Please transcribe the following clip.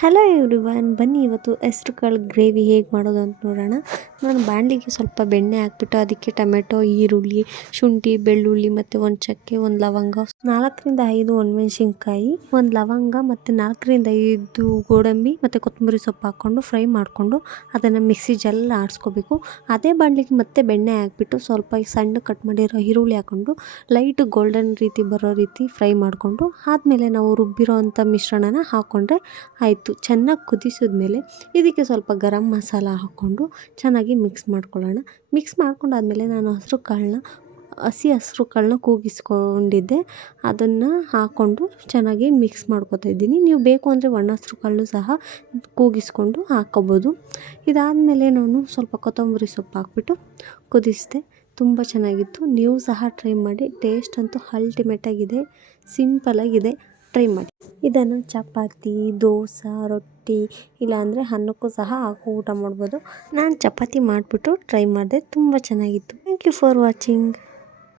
Hello everyone, ಬನ್ನಿ ಇವತ್ತು ಹೆಸ್ರು ಕಾಳು ಗ್ರೇವಿ ಹೇಗೆ ಮಾಡೋದು ಅಂತ ನೋಡೋಣ. ನಾನು ಬಾಣಲಿಗೆ ಸ್ವಲ್ಪ ಬೆಣ್ಣೆ ಹಾಕ್ಬಿಟ್ಟು ಅದಕ್ಕೆ ಟೊಮೆಟೊ, ಈರುಳ್ಳಿ, ಶುಂಠಿ, ಬೆಳ್ಳುಳ್ಳಿ ಮತ್ತು ಒಂದು ಚಕ್ಕೆ, ಒಂದು ಲವಂಗ, 4-5 ಒಣಮೆಣಸಿನ್ಕಾಯಿ, ಒಂದು ಲವಂಗ ಮತ್ತು 4-5 ಗೋಡಂಬಿ ಮತ್ತು ಕೊತ್ತಂಬರಿ ಸೊಪ್ಪು ಹಾಕ್ಕೊಂಡು ಫ್ರೈ ಮಾಡಿಕೊಂಡು ಅದನ್ನು ಮಿಕ್ಸಿ ಜಲ್ಲ ಆಡಿಸ್ಕೋಬೇಕು. ಅದೇ ಬಾಣಲಿಗೆ ಮತ್ತೆ ಬೆಣ್ಣೆ ಹಾಕ್ಬಿಟ್ಟು ಸ್ವಲ್ಪ ಸಣ್ಣ ಕಟ್ ಮಾಡಿರೋ ಈರುಳ್ಳಿ ಹಾಕ್ಕೊಂಡು ಲೈಟ್ ಗೋಲ್ಡನ್ ರೀತಿ ಬರೋ ರೀತಿ ಫ್ರೈ ಮಾಡಿಕೊಂಡು ಆದಮೇಲೆ ನಾವು ರುಬ್ಬಿರೋ ಅಂಥ ಮಿಶ್ರಣನ ಹಾಕ್ಕೊಂಡ್ರೆ ಆಯಿತು. ಚೆನ್ನಾಗಿ ಕುದಿಸಿದ್ಮೇಲೆ ಇದಕ್ಕೆ ಸ್ವಲ್ಪ ಗರಂ ಮಸಾಲ ಹಾಕ್ಕೊಂಡು ಚೆನ್ನಾಗಿ ಮಿಕ್ಸ್ ಮಾಡ್ಕೊಳ್ಳೋಣ. ಮಿಕ್ಸ್ ಮಾಡ್ಕೊಂಡಾದ್ಮೇಲೆ ನಾನು ಹಸಿ ಹೆಸ್ರು ಕಾಳನ್ನ ಕೂಗಿಸ್ಕೊಂಡಿದ್ದೆ, ಅದನ್ನು ಹಾಕ್ಕೊಂಡು ಚೆನ್ನಾಗಿ ಮಿಕ್ಸ್ ಮಾಡ್ಕೊತಾ ಇದ್ದೀನಿ. ನೀವು ಬೇಕು ಅಂದರೆ ಒಣ ಹೆಸ್ರು ಕಾಳನ್ನು ಸಹ ಕೂಗಿಸ್ಕೊಂಡು ಹಾಕ್ಕೋಬೋದು. ಇದಾದಮೇಲೆ ನಾನು ಸ್ವಲ್ಪ ಕೊತ್ತಂಬರಿ ಸೊಪ್ಪು ಹಾಕ್ಬಿಟ್ಟು ಕುದಿಸಿದೆ. ತುಂಬ ಚೆನ್ನಾಗಿತ್ತು. ನೀವು ಸಹ ಟ್ರೈ ಮಾಡಿ. ಟೇಸ್ಟ್ ಅಂತೂ ಅಲ್ಟಿಮೇಟಾಗಿದೆ, ಸಿಂಪಲಾಗಿದೆ. ಟ್ರೈ ಮಾಡಿ. ಇದನ್ನು ಚಪಾತಿ, ದೋಸೆ, ರೊಟ್ಟಿ ಇಲ್ಲಾಂದರೆ ಅನ್ನಕ್ಕೂ ಸಹ ಹಾಕಿ ಊಟ ಮಾಡ್ಬೋದು. ನಾನು ಚಪಾತಿ ಮಾಡಿಬಿಟ್ಟು ಟ್ರೈ ಮಾಡಿದೆ, ತುಂಬ ಚೆನ್ನಾಗಿತ್ತು. Thank you for watching.